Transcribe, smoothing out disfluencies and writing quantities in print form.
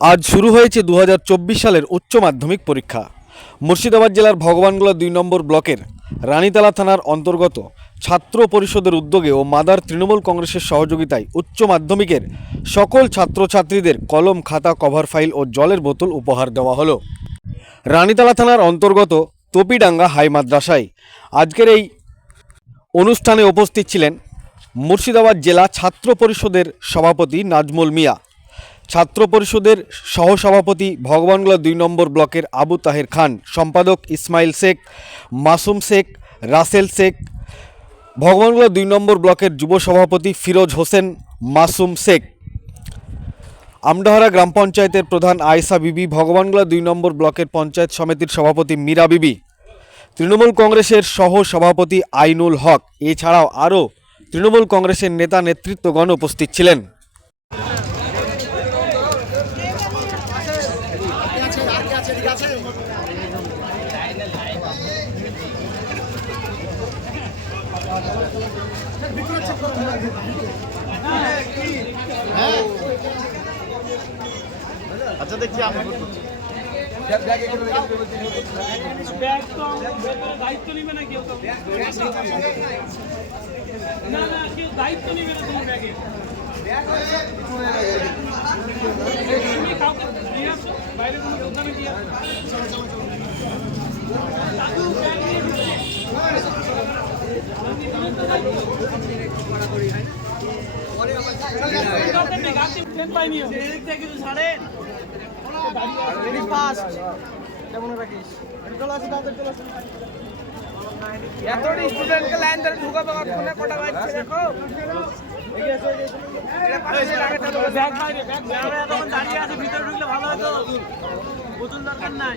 আজ শুরু হয়েছে 2024 সালের উচ্চ মাধ্যমিক পরীক্ষা। মুর্শিদাবাদ জেলার ভগবানগোলা 2 নম্বর ব্লকের রানীতলা থানার অন্তর্গত ছাত্র পরিষদের উদ্যোগে ও মাদার তৃণমূল কংগ্রেসের সহযোগিতায় উচ্চ মাধ্যমিকের সকল ছাত্রছাত্রীদের কলম, খাতা, কভার ফাইল ও জলের বোতল উপহার দেওয়া হলো। রানীতলা থানার অন্তর্গত তোপিডাঙ্গা হাই মাদ্রাসায় আজকের এই অনুষ্ঠানে উপস্থিত ছিলেন মুর্শিদাবাদ জেলা ছাত্র পরিষদের সভাপতি নাজমুল মিয়া, ছাত্র পরিষদের সহসভাপতি ভগবানগোলা 2 নম্বর ব্লকের আবু তাহের খান, সম্পাদক ইসমাইল শেখ, মাসুম শেখ, রাসেল শেখ, ভগবানগোলা 2 নম্বর ব্লকের যুব সভাপতি ফিরোজ হোসেন, মাসুম শেখ, আমডাহারা গ্রাম পঞ্চায়েতের প্রধান আয়েশা বিবি, ভগবানগোলা 2 নম্বর ব্লকের পঞ্চায়েত সমিতির সভাপতি মীরা বিবি, তৃণমূল কংগ্রেসের সহ সভাপতি আইনুল হক, এছাড়াও আরও তৃণমূল কংগ্রেসের নেতা নেতৃত্বগণ উপস্থিত ছিলেন। আচ্ছা দেখছি আমি দায়িত্ব নিবে না কেউ, না না কেউ দায়িত্ব নিবে না তোমার ব্যাগে। তুমি কাউকে দিয়ে আসো, বাইরে কোনো দোকানে দিয়ে স্টুডেন্টকে লাইন ধরে ঢুকাবো ফোনে কটা বাজছে দেখো। দাঁড়িয়ে আছে, ভিতরে ঢুকলে ভালো হতো, বোতল দরকার নাই।